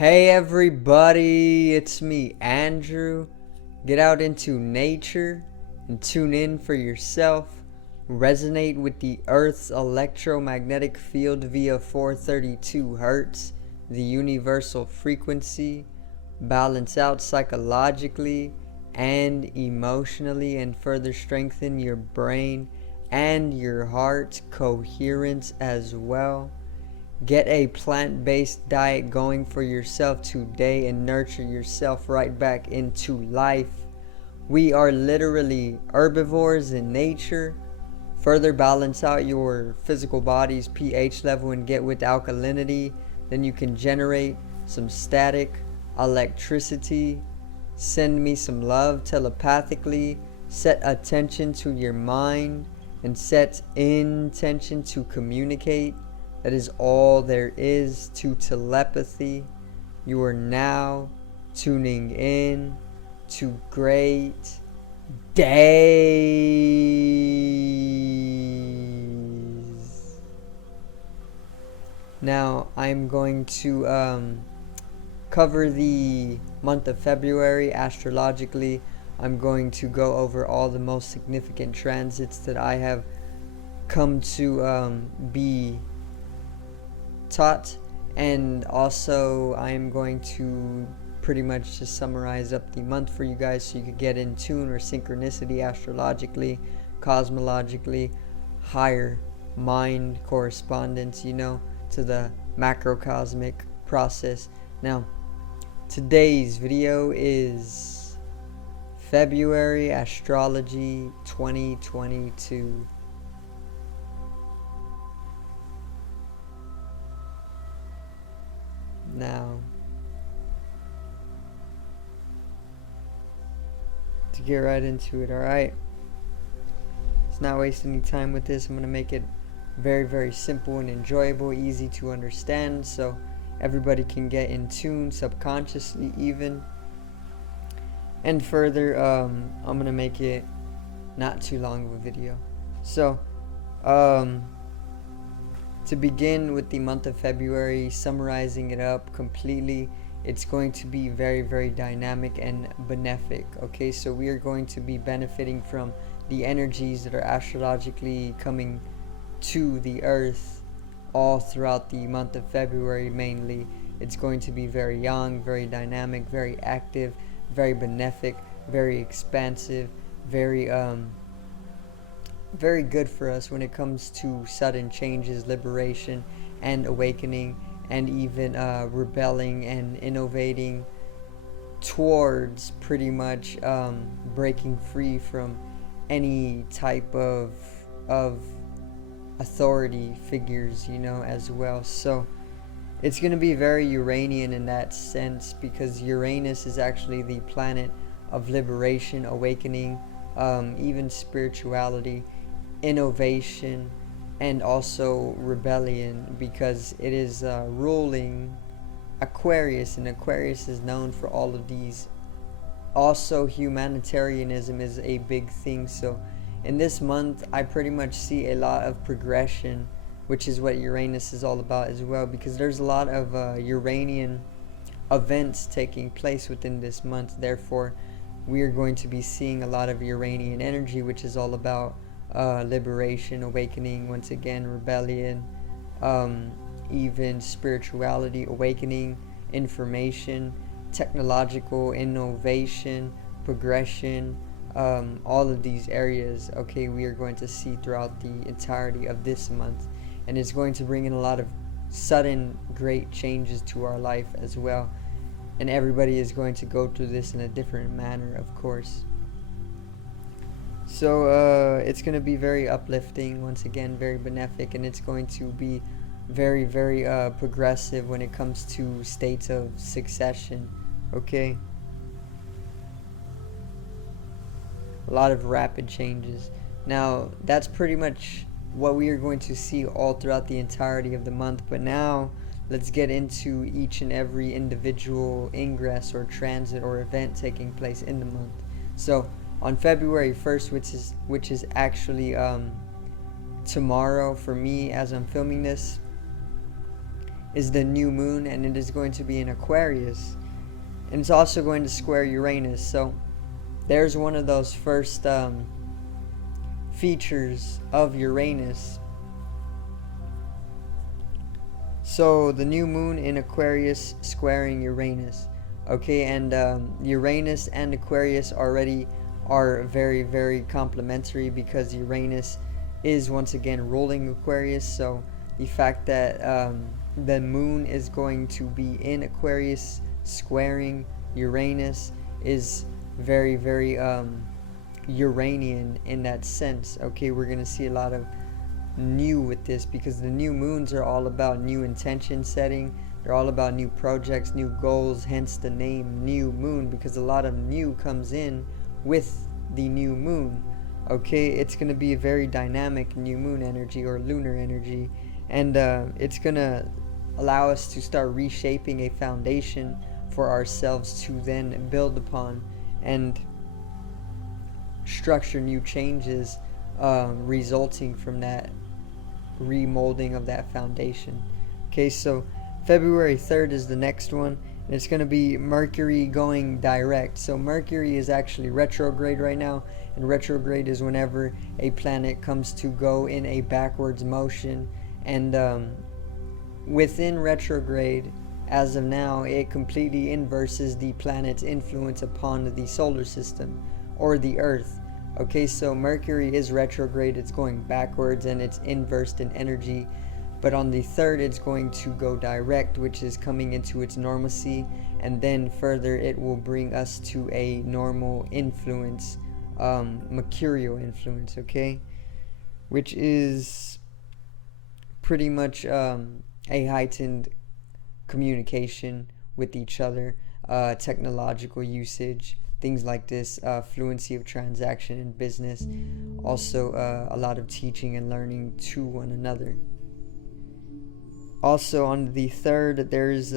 Hey everybody, it's me, Andrew. Get out into nature and tune in for yourself. Resonate with the Earth's electromagnetic field via 432 Hertz, the universal frequency. Balance out psychologically and emotionally, and further strengthen your brain and your heart coherence as well. Get a plant-based diet going for yourself today and nurture yourself right back into life. We are literally herbivores in nature. Further balance out your physical body's pH level and get with alkalinity. Then you can generate some static electricity. Send me some love telepathically. Set attention to your mind and set intention to communicate. That is all there is to telepathy. You are now tuning in to great days. Now I'm going to cover the month of February astrologically. I'm going to go over all the most significant transits that I have come to be taught, and also I am going to pretty much just summarize up the month for you guys so you could get in tune or synchronicity astrologically, cosmologically, higher mind correspondence, to the macrocosmic process. Now, today's video is February Astrology 2022. Now, to get right into it, alright? Let's not waste any time with this. I'm going to make it very, very simple and enjoyable, easy to understand, so everybody can get in tune subconsciously even. And further, I'm going to make it not too long of a video. So, to begin with the month of February, summarizing it up completely, it's going to be very, very dynamic and benefic. Okay, so we are going to be benefiting from the energies that are astrologically coming to the earth all throughout the month of February. Mainly, it's going to be very young, very dynamic, very active, very benefic, very expansive, very good for us when it comes to sudden changes, liberation, and awakening, and even rebelling and innovating towards pretty much breaking free from any type of authority figures, as well. So it's going to be very Uranian in that sense, because Uranus is actually the planet of liberation, awakening, even spirituality, innovation, and also rebellion, because it is ruling Aquarius, and Aquarius is known for all of these. Also, humanitarianism is a big thing. So in this month I pretty much see a lot of progression, which is what Uranus is all about as well, because there's a lot of Uranian events taking place within this month. Therefore, we are going to be seeing a lot of Uranian energy, which is all about liberation, awakening, once again, rebellion, even spirituality, awakening, information, technological innovation, progression, all of these areas, okay, we are going to see throughout the entirety of this month, and it's going to bring in a lot of sudden great changes to our life as well, and everybody is going to go through this in a different manner, of course. So it's going to be very uplifting, once again, very benefic, and it's going to be very, very progressive when it comes to states of succession, okay? A lot of rapid changes. Now, that's pretty much what we are going to see all throughout the entirety of the month, but now let's get into each and every individual ingress or transit or event taking place in the month. So on February 1st, which is actually tomorrow for me as I'm filming this, is the new moon, and it is going to be in Aquarius, and it's also going to square Uranus. So there's one of those first features of Uranus. So the new moon in Aquarius squaring Uranus. Okay, and Uranus and Aquarius already are very, very complementary, because Uranus is once again ruling Aquarius. So the fact that the moon is going to be in Aquarius squaring Uranus is very, very Uranian in that sense. Okay, we're going to see a lot of new with this, because the new moons are all about new intention setting. They're all about new projects, new goals, hence the name new moon, because a lot of new comes in with the new moon. Okay, it's going to be a very dynamic new moon energy or lunar energy, and it's going to allow us to start reshaping a foundation for ourselves to then build upon and structure new changes resulting from that remolding of that foundation. Okay, so February 3rd is the next one, and it's going to be Mercury going direct. So Mercury is actually retrograde right now, and retrograde is whenever a planet comes to go in a backwards motion, and within retrograde, as of now, it completely inverses the planet's influence upon the solar system or the Earth. Okay, so Mercury is retrograde, it's going backwards, and it's inversed in energy. But on the 3rd, it's going to go direct, which is coming into its normalcy, and then further it will bring us to a normal influence, mercurial influence, okay? Which is pretty much a heightened communication with each other, technological usage, things like this, fluency of transaction in business, also a lot of teaching and learning to one another. Also on the 3rd, there's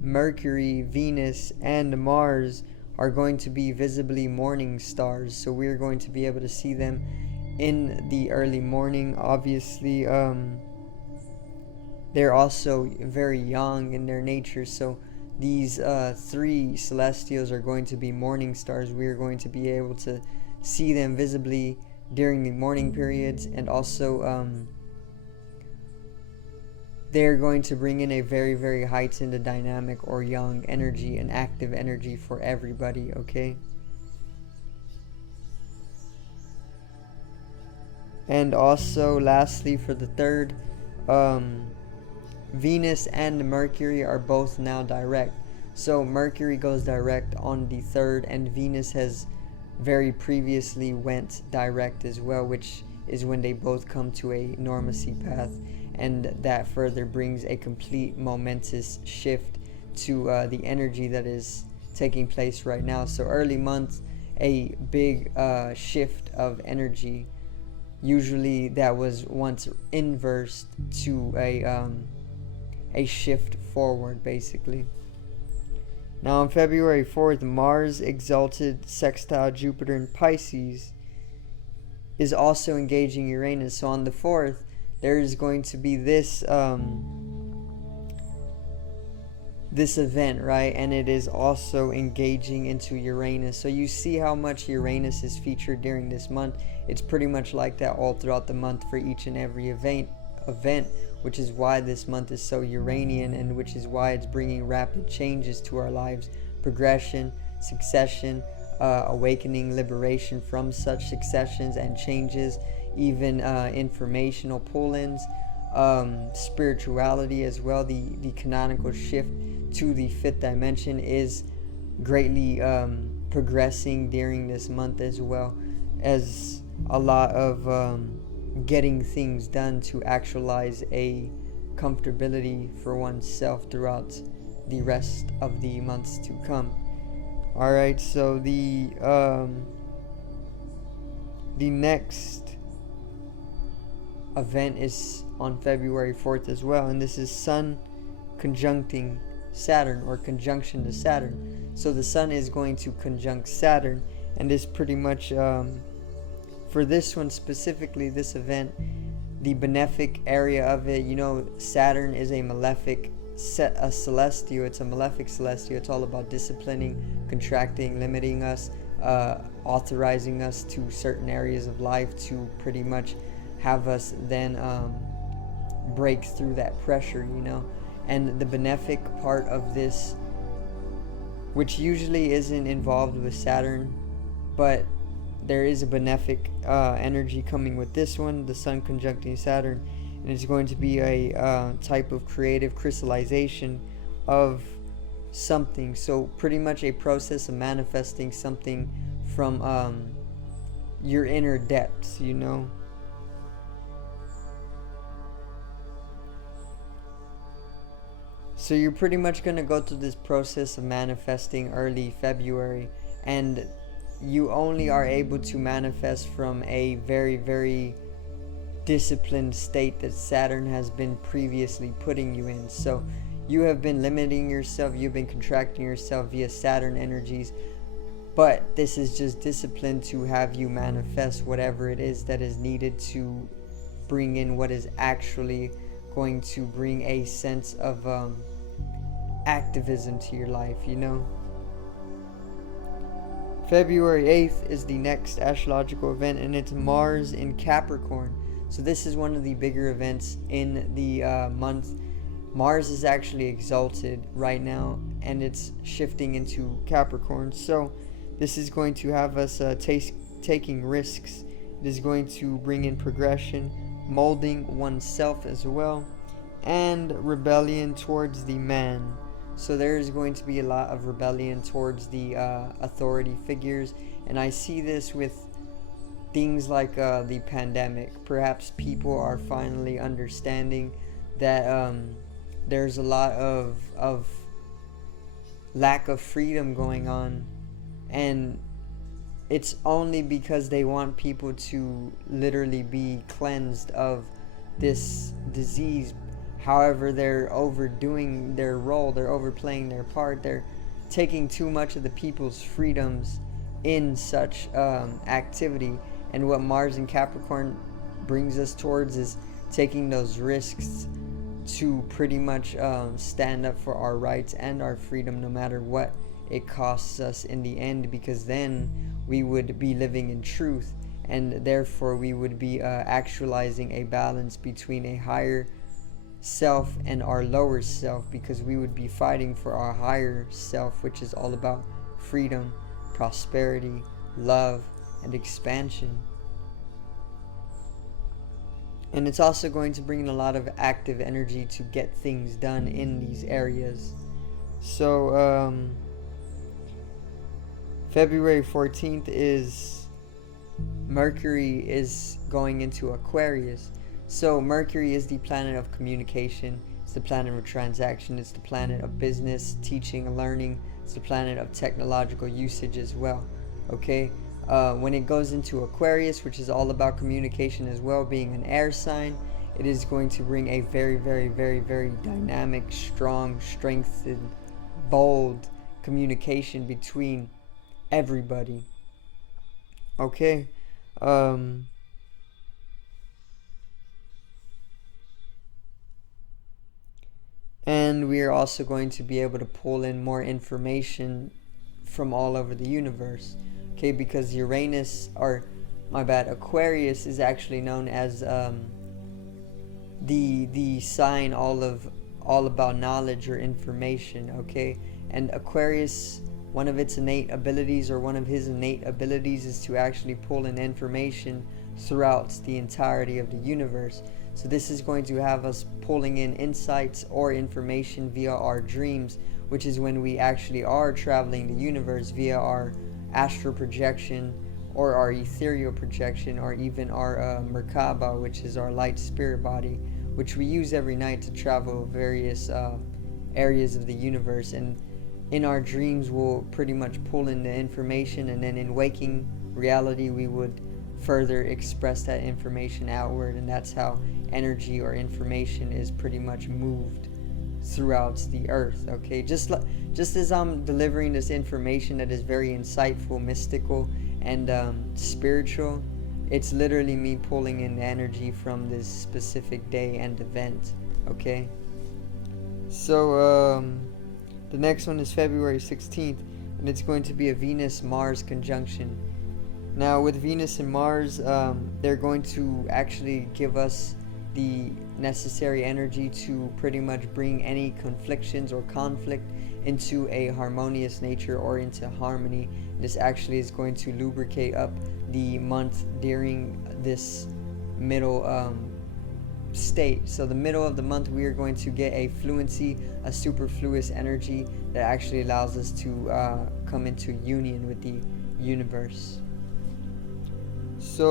Mercury, Venus, and Mars are going to be visibly morning stars, so we're going to be able to see them in the early morning. Obviously, they're also very young in their nature, so these three celestials are going to be morning stars. We are going to be able to see them visibly during the morning periods, and also they're going to bring in a very, very heightened dynamic or young energy and active energy for everybody, okay? And also, lastly, for the 3rd, Venus and Mercury are both now direct. So Mercury goes direct on the 3rd, and Venus has very previously went direct as well, which is when they both come to a normacy path, and that further brings a complete momentous shift to the energy that is taking place right now. So early month, a big shift of energy, usually that was once inversed to a shift forward, basically. Now on February 4th, Mars exalted sextile Jupiter in Pisces is also engaging Uranus. So on the 4th, there is going to be this this event, right? And it is also engaging into Uranus. So you see how much Uranus is featured during this month. It's pretty much like that all throughout the month for each and every event, which is why this month is so Uranian, and which is why it's bringing rapid changes to our lives, progression, succession, awakening, liberation from such successions and changes, even informational pull-ins, spirituality as well. The canonical shift to the 5th dimension is greatly progressing during this month, as well as a lot of getting things done to actualize a comfortability for oneself throughout the rest of the months to come. Alright, so the next event is on February 4th as well, and this is Sun conjuncting Saturn, or conjunction to Saturn. So the Sun is going to conjunct Saturn, and this pretty much for this one specifically, this event, the benefic area of it. Saturn is a malefic a celestial. It's a malefic celestial. It's all about disciplining, contracting, limiting us, authorizing us to certain areas of life to pretty much have us then break through that pressure, and the benefic part of this, which usually isn't involved with Saturn, but there is a benefic energy coming with this one, the Sun conjuncting Saturn, and it's going to be a type of creative crystallization of something. So pretty much a process of manifesting something from your inner depths, So you're pretty much going to go through this process of manifesting early February, and you only are able to manifest from a very, very disciplined state that Saturn has been previously putting you in. So you have been limiting yourself, you've been contracting yourself via Saturn energies, but this is just discipline to have you manifest whatever it is that is needed to bring in what is actually going to bring a sense of activism to your life, February 8th is the next astrological event, and it's Mars in Capricorn. So this is one of the bigger events in the month. Mars is actually exalted right now, and it's shifting into Capricorn. So this is going to have us taking risks. It is going to bring in progression, molding oneself as well, and rebellion towards the man. So there is going to be a lot of rebellion towards the authority figures, and I see this with things like the pandemic. Perhaps people are finally understanding that there's a lot of lack of freedom going on, and it's only because they want people to literally be cleansed of this disease. However, they're overdoing their role, they're overplaying their part, they're taking too much of the people's freedoms in such activity. And what Mars and Capricorn brings us towards is taking those risks to pretty much stand up for our rights and our freedom, no matter what it costs us in the end, because then we would be living in truth, and therefore we would be actualizing a balance between a higher self and our lower self, because we would be fighting for our higher self, which is all about freedom, prosperity, love, and expansion. And it's also going to bring in a lot of active energy to get things done in these areas. So February 14th is Mercury is going into Aquarius. So Mercury is the planet of communication, it's the planet of transaction, it's the planet of business, teaching, and learning, it's the planet of technological usage as well. Okay, when it goes into Aquarius, which is all about communication as well, being an air sign, it is going to bring a very, very, very, very dynamic, strong, strengthened, bold communication between everybody. Okay, and we are also going to be able to pull in more information from all over the universe. Okay, because Aquarius is actually known as the sign all about knowledge or information. Okay, and Aquarius, one of his innate abilities is to actually pull in information throughout the entirety of the universe. So this is going to have us pulling in insights or information via our dreams, which is when we actually are traveling the universe via our astral projection or our ethereal projection, or even our Merkaba, which is our light spirit body, which we use every night to travel various areas of the universe. And in our dreams we'll pretty much pull in the information, and then in waking reality we would further express that information outward, and that's how energy or information is pretty much moved throughout the earth. Okay, just as I'm delivering this information that is very insightful, mystical, and spiritual, It's literally me pulling in energy from this specific day and event. Okay, so the next one is February 16th, and it's going to be a Venus-Mars conjunction. Now with Venus and Mars, they're going to actually give us the necessary energy to pretty much bring any conflictions or conflict into a harmonious nature or into harmony. This actually is going to lubricate up the month during this middle state. So the middle of the month, we are going to get a fluency, a superfluous energy that actually allows us to come into union with the universe. So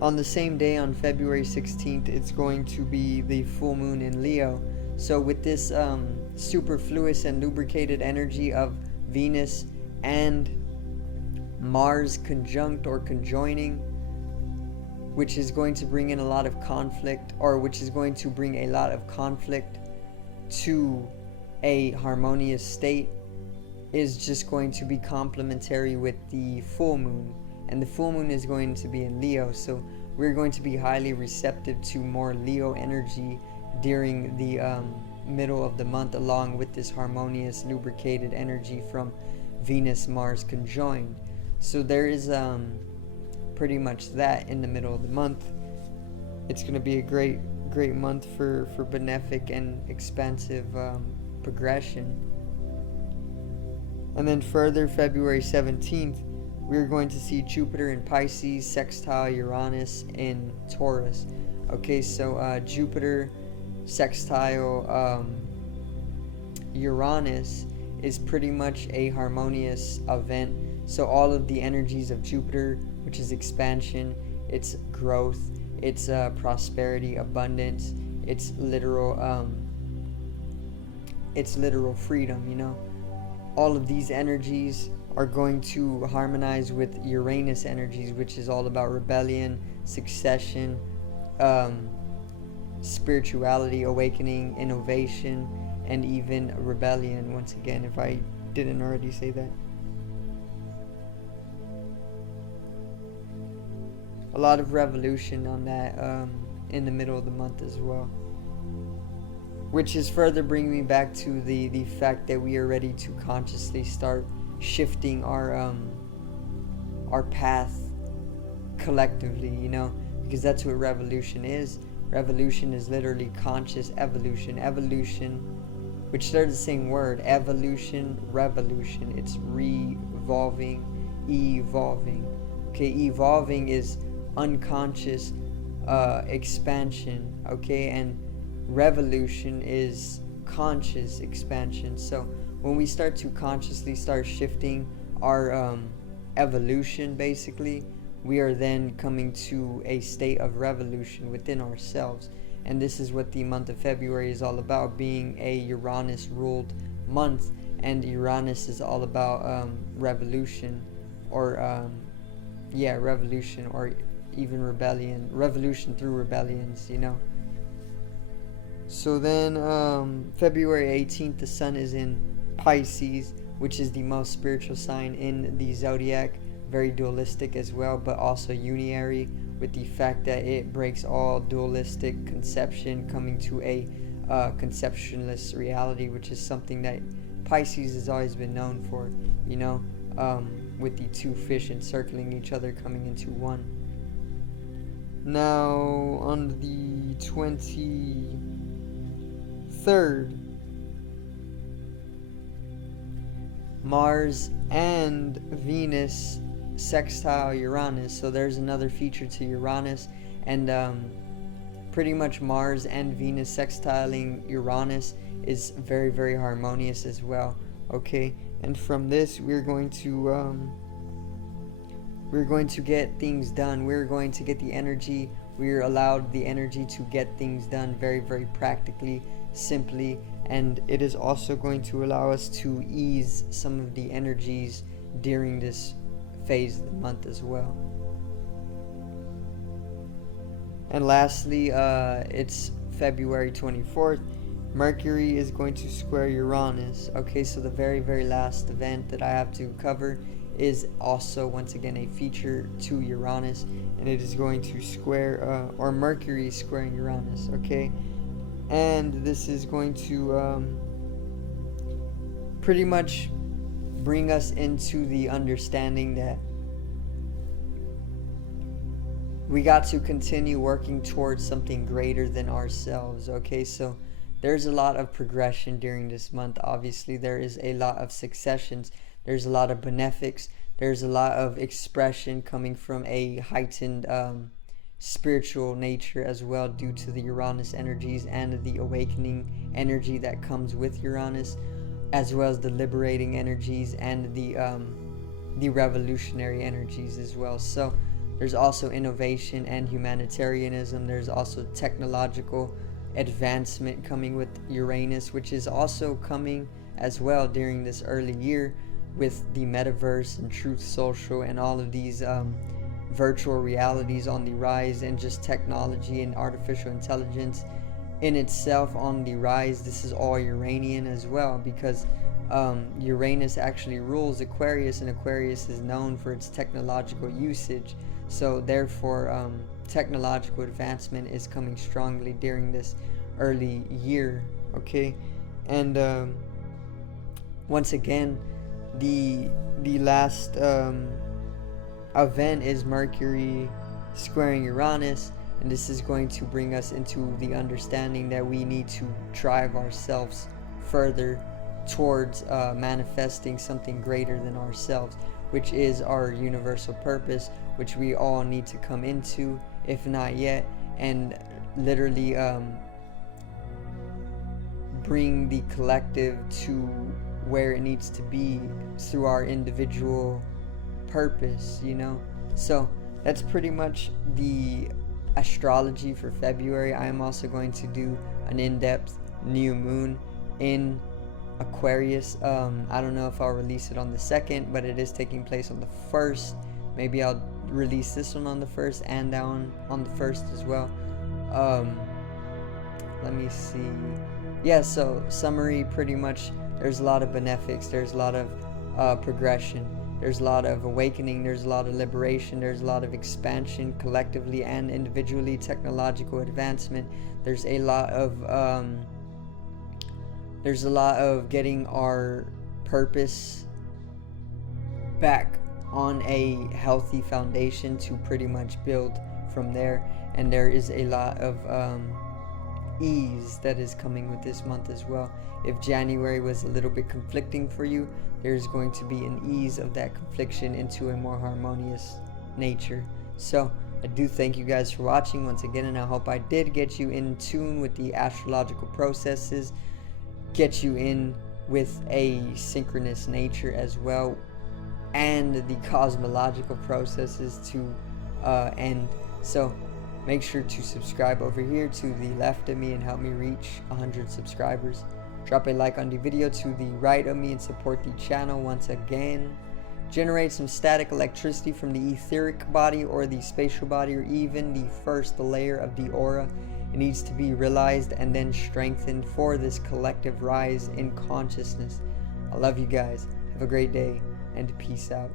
on the same day, on February 16th, it's going to be the full moon in Leo. So with this superfluous and lubricated energy of Venus and Mars conjunct or conjoining, which is going to bring in a lot of conflict, or which is going to bring a lot of conflict to a harmonious state, is just going to be complementary with the full moon. And the full moon is going to be in Leo, so we're going to be highly receptive to more Leo energy during the middle of the month, along with this harmonious lubricated energy from Venus Mars conjoined. So there is pretty much that in the middle of the month. It's going to be a great month for benefic and expansive progression. And then further, February 17th, we're going to see Jupiter in Pisces sextile Uranus in Taurus. Okay, so Jupiter sextile Uranus is pretty much a harmonious event. So all of the energies of Jupiter, which is expansion, it's growth, it's prosperity, abundance, it's literal freedom, you know. All of these energies are going to harmonize with Uranus energies, which is all about rebellion, succession, spirituality, awakening, innovation, and even rebellion, once again, if I didn't already say that. A lot of revolution on that in the middle of the month as well. Which is further bringing me back to the fact that we are ready to consciously start shifting our path collectively, you know, because that's what revolution is. Revolution is literally conscious evolution. Evolution, which started the same word, evolution, revolution. It's revolving, evolving. Okay, evolving is unconscious expansion, okay, and revolution is conscious expansion. So when we start to consciously start shifting our evolution, basically, we are then coming to a state of revolution within ourselves. And this is what the month of February is all about, being a Uranus ruled month. And Uranus is all about revolution, or revolution, or even rebellion, revolution through rebellions, you know. So then February 18th, the sun is in Pisces, which is the most spiritual sign in the zodiac, very dualistic as well, but also unitary, with the fact that it breaks all dualistic conception, coming to a conceptionless reality, which is something that Pisces has always been known for, you know, with the two fish encircling each other, coming into one. Now on the 23rd, Mars and Venus sextile Uranus. So there's another feature to Uranus, and pretty much Mars and Venus sextiling Uranus is very, very harmonious as well. Okay, and from this we're going to get things done. We're going to get the energy. We're allowed the energy to get things done very, very practically, simply, and it is also going to allow us to ease some of the energies during this phase of the month as well. And lastly, it's February 24th. Mercury is going to square Uranus. Okay, so the very, very last event that I have to cover is also once again a feature to Uranus, and it is going to square or Mercury is squaring Uranus, okay? And this is going to pretty much bring us into the understanding that we got to continue working towards something greater than ourselves, okay? So there's a lot of progression during this month. Obviously, there is a lot of successions. There's a lot of benefics. There's a lot of expression coming from a heightened spiritual nature as well, due to the Uranus energies and the awakening energy that comes with Uranus, as well as the liberating energies and the revolutionary energies as well. So there's also innovation and humanitarianism. There's also technological advancement coming with Uranus, which is also coming as well during this early year, with the metaverse and truth social and all of these virtual realities on the rise, and just technology and artificial intelligence in itself on the rise. This is all Uranian as well, because Uranus actually rules Aquarius, and Aquarius is known for its technological usage. So therefore technological advancement is coming strongly during this early year, okay? And once again, the last event is Mercury squaring Uranus, and this is going to bring us into the understanding that we need to drive ourselves further towards manifesting something greater than ourselves, which is our universal purpose, which we all need to come into, if not yet, and literally bring the collective to where it needs to be through our individual purpose, you know? So that's pretty much the astrology for February. I am also going to do an in-depth new moon in Aquarius. I don't know if I'll release it on the 2nd, but it is taking place on the 1st. Maybe I'll release this one on the 1st and that one on the 1st as well. Let me see. Yeah, so summary, pretty much there's a lot of benefics, there's a lot of progression, there's a lot of awakening, there's a lot of liberation, there's a lot of expansion collectively and individually, technological advancement. There's a lot of getting our purpose back on a healthy foundation to pretty much build from there. And there is a lot of ease that is coming with this month as well. If January was a little bit conflicting for you, there's going to be an ease of that confliction into a more harmonious nature. So I do thank you guys for watching once again, and I hope I did get you in tune with the astrological processes, get you in with a synchronous nature as well, and the cosmological processes to end. So make sure to subscribe over here to the left of me and help me reach 100 subscribers. Drop a like on the video to the right of me and support the channel once again. Generate some static electricity from the etheric body or the spatial body, or even the first layer of the aura. It needs to be realized and then strengthened for this collective rise in consciousness. I love you guys. Have a great day and peace out.